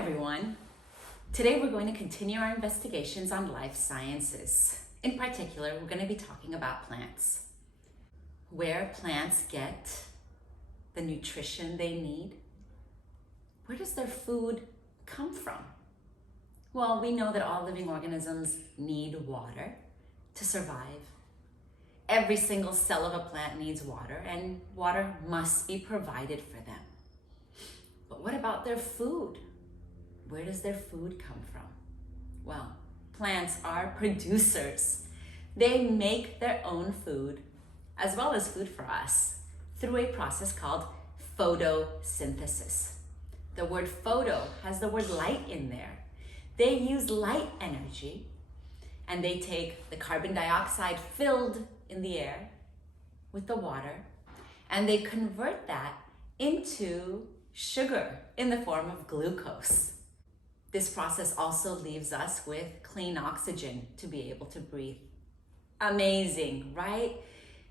everyone. Today we're going to continue our investigations on life sciences. In particular, we're going to be talking about plants. Where plants get the nutrition they need. Where does their food come from? Well, we know that all living organisms need water to survive. Every single cell of a plant needs water, and water must be provided for them. But what about their food? Where does their food come from? Well, plants are producers. They make their own food, as well as food for us, through a process called photosynthesis. The word photo has the word light in there. They use light energy, and they take the carbon dioxide filled in the air with the water, and they convert that into sugar in the form of glucose. This process also leaves us with clean oxygen to be able to breathe. Amazing, right?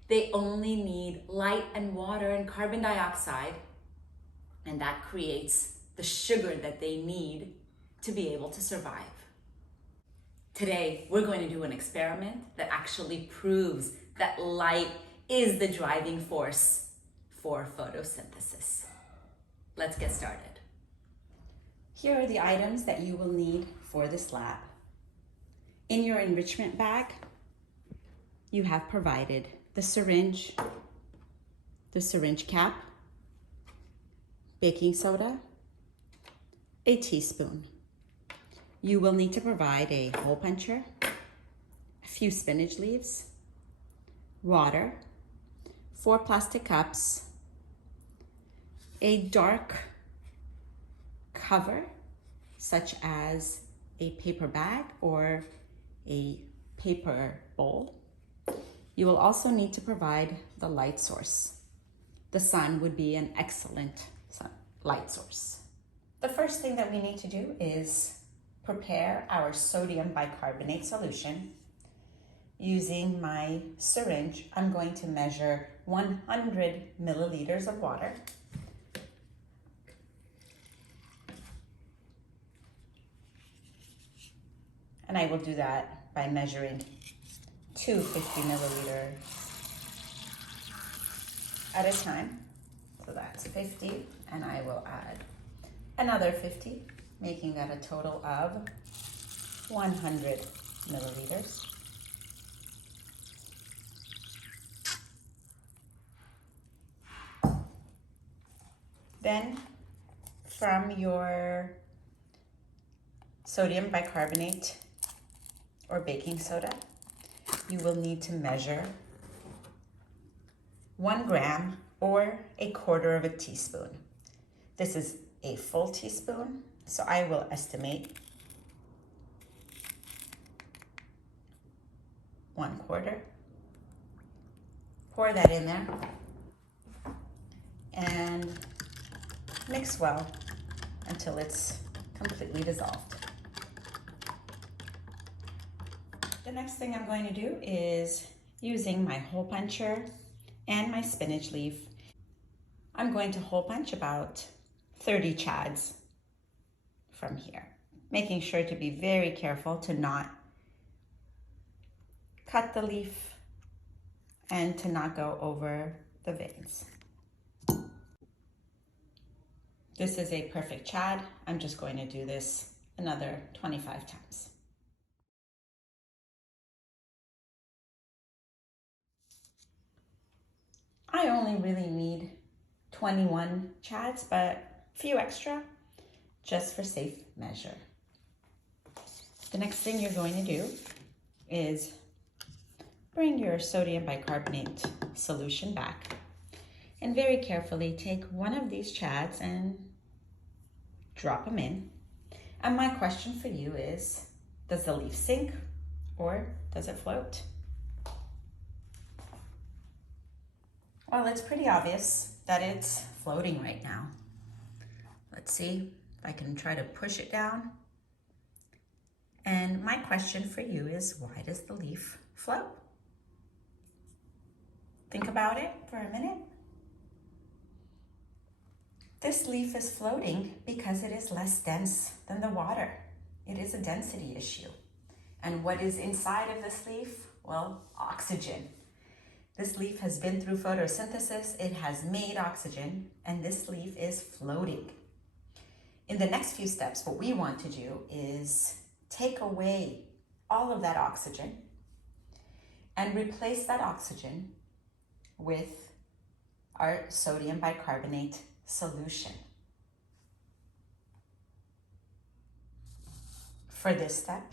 They only need light and water and carbon dioxide, and that creates the sugar that they need to be able to survive. Today, we're going to do an experiment that actually proves that light is the driving force for photosynthesis. Let's get started. Here are the items that you will need for this lab. In your enrichment bag, you have provided the syringe cap, baking soda, a teaspoon. You will need to provide a hole puncher, a few spinach leaves, water, 4 plastic cups, a dark cover, such as a paper bag or a paper bowl. You will also need to provide the light source. The sun would be an excellent light source. The first thing that we need to do is prepare our sodium bicarbonate solution. Using my syringe, I'm going to measure 100 milliliters of water. And I will do that by measuring 2 50 milliliters at a time. So that's 50, and I will add another 50, making that a total of 100 milliliters. Then from your sodium bicarbonate or baking soda, you will need to measure 1 gram or 1/4 of a teaspoon. This is a full teaspoon, so I will estimate 1/4. Pour that in there and mix well until it's completely dissolved. The next thing I'm going to do is, using my hole puncher and my spinach leaf, I'm going to hole punch about 30 chads from here, making sure to be very careful to not cut the leaf and to not go over the veins. This is a perfect chad. I'm just going to do this another 25 times. I only really need 21 chads, but a few extra just for safe measure. The next thing you're going to do is bring your sodium bicarbonate solution back and very carefully take one of these chads and drop them in. And my question for you is, does the leaf sink or does it float? Well, it's pretty obvious that it's floating right now. Let's see if I can try to push it down. And my question for you is, why does the leaf float? Think about it for a minute. This leaf is floating because it is less dense than the water. It is a density issue. And what is inside of this leaf? Well, oxygen. This leaf has been through photosynthesis, it has made oxygen, and this leaf is floating. In the next few steps, what we want to do is take away all of that oxygen and replace that oxygen with our sodium bicarbonate solution. For this step,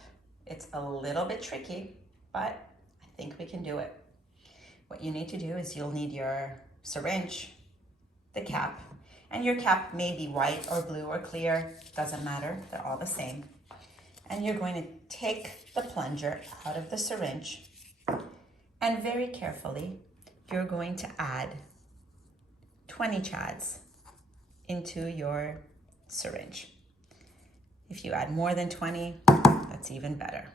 it's a little bit tricky, but I think we can do it. What you need to do is you'll need your syringe, the cap, and your cap may be white or blue or clear, doesn't matter, they're all the same. And you're going to take the plunger out of the syringe, and very carefully, you're going to add 20 chads into your syringe. If you add more than 20, that's even better.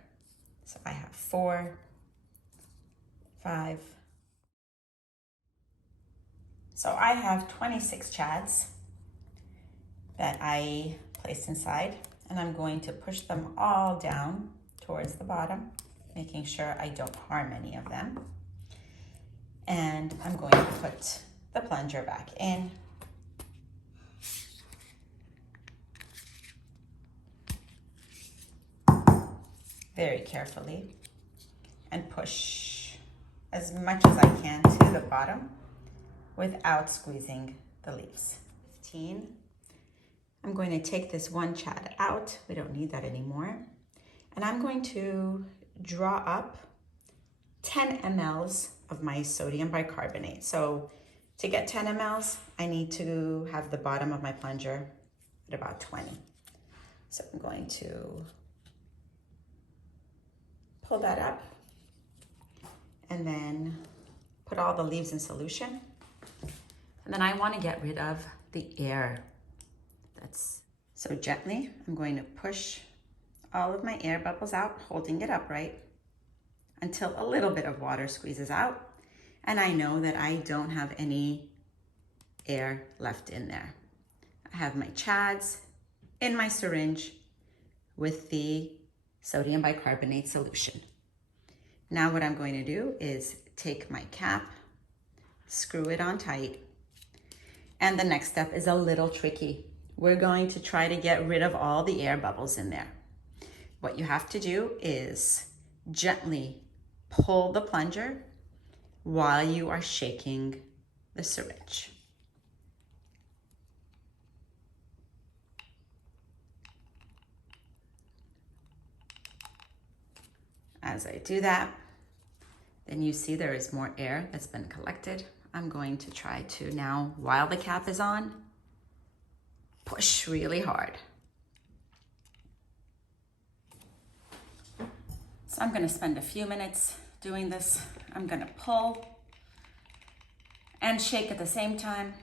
So I have 4, 5. So I have 26 chads that I placed inside, and I'm going to push them all down towards the bottom, making sure I don't harm any of them. And I'm going to put the plunger back in. Very carefully, and push as much as I can to the bottom without squeezing the leaves. 15. I'm going to take this one chad out. We don't need that anymore. And I'm going to draw up 10 mLs of my sodium bicarbonate. So to get 10 mLs, I need to have the bottom of my plunger at about 20. So I'm going to pull that up and then put all the leaves in solution. And then I want to get rid of the air. So gently, I'm going to push all of my air bubbles out, holding it upright until a little bit of water squeezes out. And I know that I don't have any air left in there. I have my chads in my syringe with the sodium bicarbonate solution. Now what I'm going to do is take my cap, screw it on tight, and the next step is a little tricky. We're going to try to get rid of all the air bubbles in there. What you have to do is gently pull the plunger while you are shaking the syringe. As I do that, then you see there is more air that's been collected. I'm going to try to now, while the cap is on, push really hard. So I'm going to spend a few minutes doing this. I'm going to pull and shake at the same time.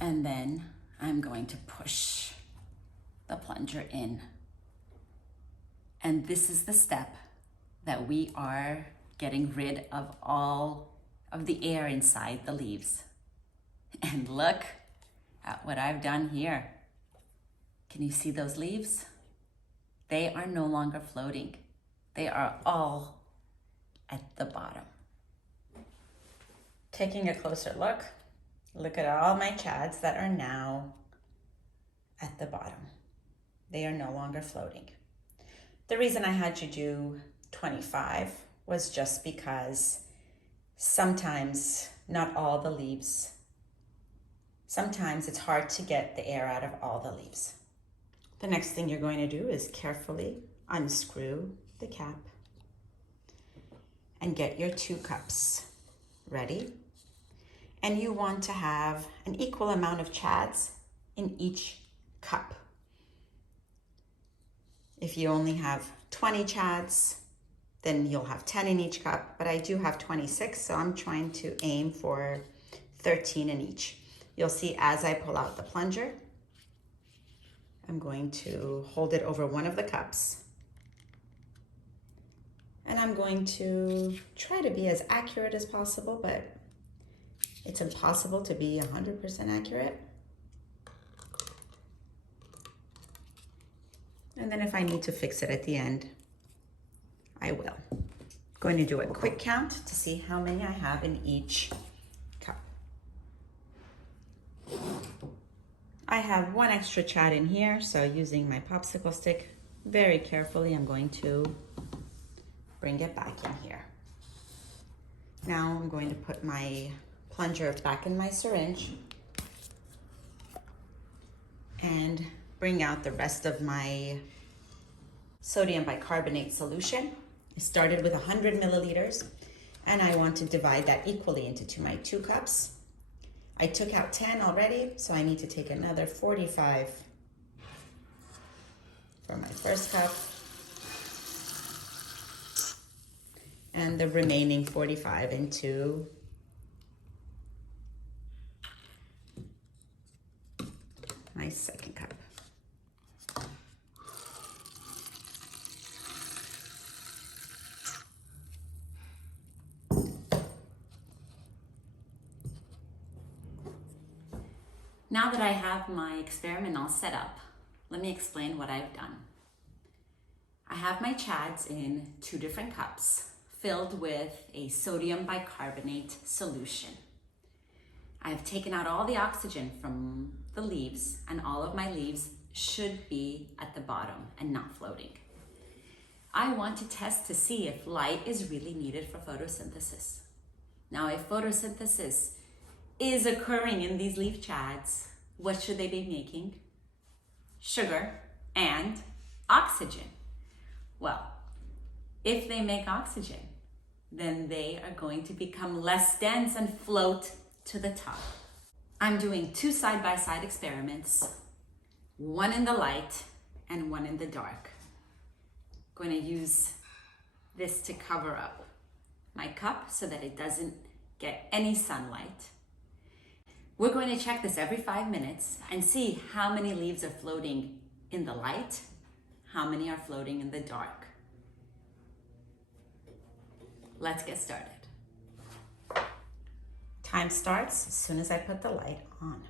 And then I'm going to push the plunger in. And this is the step that we are getting rid of all of the air inside the leaves. And look at what I've done here. Can you see those leaves? They are no longer floating. They are all at the bottom. Taking a closer look, look at all my chads that are now at the bottom. They are no longer floating. The reason I had you do 25 was just because sometimes not all the leaves, sometimes it's hard to get the air out of all the leaves. The next thing you're going to do is carefully unscrew the cap and get your 2 cups ready. And you want to have an equal amount of chads in each cup. If you only have 20 chads, then you'll have 10 in each cup, but I do have 26, so I'm trying to aim for 13 in each. You'll see as I pull out the plunger, I'm going to hold it over one of the cups, and I'm going to try to be as accurate as possible, but It's impossible to be 100% accurate. And then if I need to fix it at the end, I will. Going to do a quick count to see how many I have in each cup. I have one extra chat in here, so using my popsicle stick very carefully, I'm going to bring it back in here. Now I'm going to put my plunger back in my syringe and bring out the rest of my sodium bicarbonate solution. I started with 100 milliliters and I want to divide that equally into my 2 cups. I took out 10 already, so I need to take another 45 for my first cup and the remaining 45 into my second cup. Now that I have my experiment all set up, let me explain what I've done. I have my chads in 2 different cups filled with a sodium bicarbonate solution. I have taken out all the oxygen from the leaves, and all of my leaves should be at the bottom and not floating. I want to test to see if light is really needed for photosynthesis. Now, if photosynthesis is occurring in these leaf chads, what should they be making? Sugar and oxygen. Well, if they make oxygen, then they are going to become less dense and float to the top. I'm doing 2 side-by-side experiments, one in the light and one in the dark. I'm going to use this to cover up my cup so that it doesn't get any sunlight. We're going to check this every 5 minutes and see how many leaves are floating in the light, how many are floating in the dark. Let's get started. Time starts as soon as I put the light on.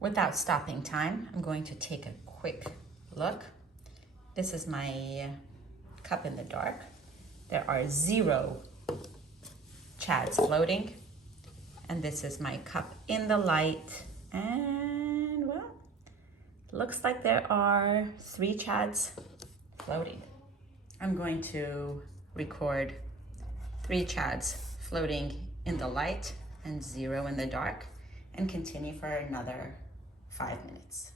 Without stopping time, I'm going to take a quick look. This is my cup in the dark. There are 0 chads floating. And this is my cup in the light. And well, looks like there are 3 chads floating. I'm going to record 3 chads floating in the light and 0 in the dark and continue for another 5 minutes.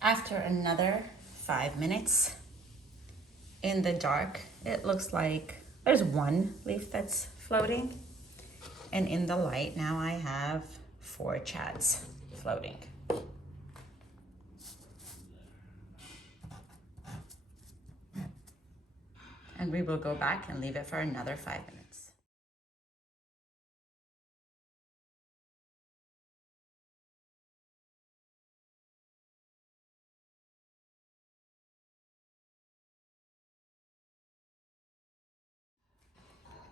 After another 5 minutes in the dark, it looks like there's 1 leaf that's floating. And in the light, now I have 4 chads floating. And we will go back and leave it for another 5 minutes.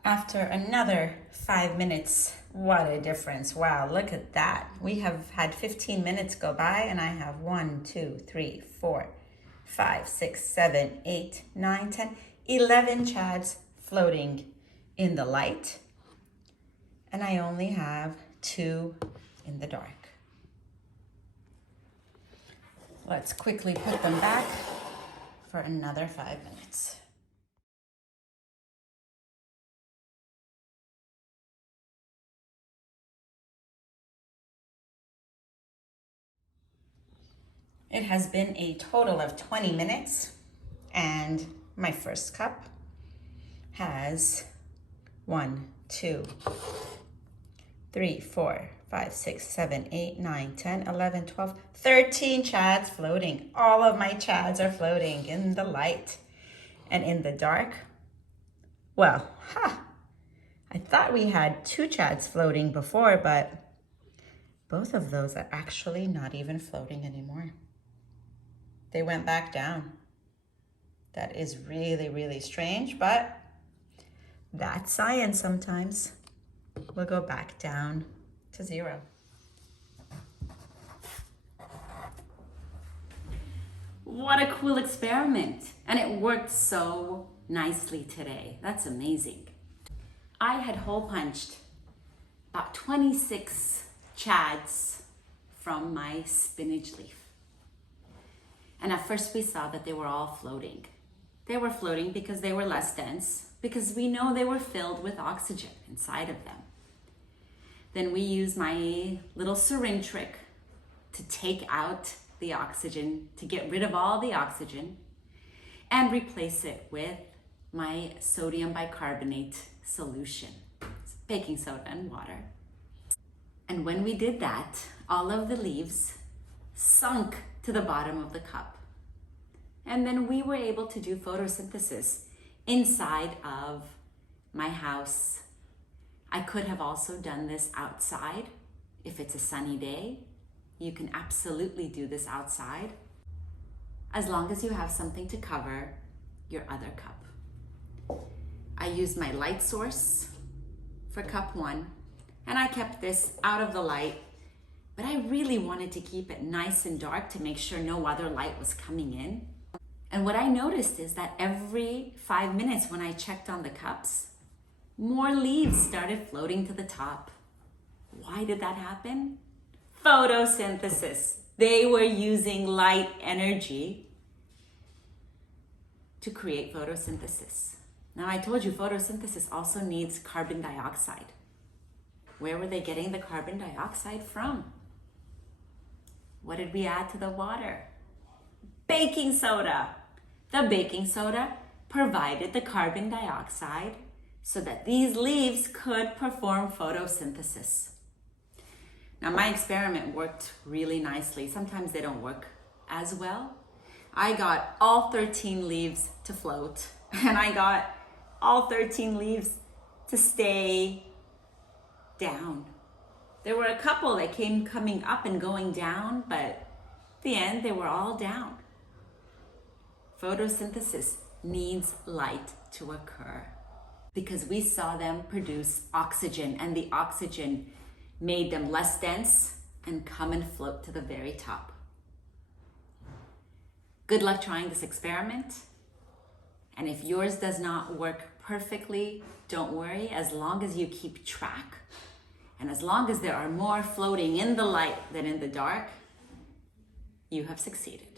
After another 5 minutes, what a difference. Wow, look at that. We have had 15 minutes go by and I have 1, 2, 3, 4, 5, 6, 7, 8, 9, 10, 11 chads floating in the light. And I only have 2 in the dark. Let's quickly put them back for another 5 minutes. It has been a total of 20 minutes, and my first cup has 1, 2, 3, 4, 5, 6, 7, 8, 9, 10, 11, 12, 13 chads floating. All of my chads are floating in the light. And in the dark, well, I thought we had 2 chads floating before, but both of those are actually not even floating anymore. They went back down. That is really, really strange, but that's science sometimes. We'll go back down to 0. What a cool experiment. And it worked so nicely today. That's amazing. I had hole punched about 26 chads from my spinach leaf. And at first we saw that they were all floating. They were floating because they were less dense, because we know they were filled with oxygen inside of them. Then we used my little syringe trick to take out the oxygen, to get rid of all the oxygen, and replace it with my sodium bicarbonate solution. It's baking soda and water. And when we did that, all of the leaves sunk to the bottom of the cup. And then we were able to do photosynthesis inside of my house. I could have also done this outside. If it's a sunny day, you can absolutely do this outside, as long as you have something to cover your other cup. I used my light source for cup 1, and I kept this out of the light, but I really wanted to keep it nice and dark to make sure no other light was coming in. And what I noticed is that every 5 minutes when I checked on the cups, more leaves started floating to the top. Why did that happen? Photosynthesis. They were using light energy to create photosynthesis. Now, I told you photosynthesis also needs carbon dioxide. Where were they getting the carbon dioxide from? What did we add to the water? Baking soda. The baking soda provided the carbon dioxide so that these leaves could perform photosynthesis. Now, my experiment worked really nicely. Sometimes they don't work as well. I got all 13 leaves to float, and I got all 13 leaves to stay down. There were a couple that came coming up and going down, but at the end, they were all down. Photosynthesis needs light to occur because we saw them produce oxygen, and the oxygen made them less dense and come and float to the very top. Good luck trying this experiment. And if yours does not work perfectly, don't worry. As long as you keep track, and as long as there are more floating in the light than in the dark, you have succeeded.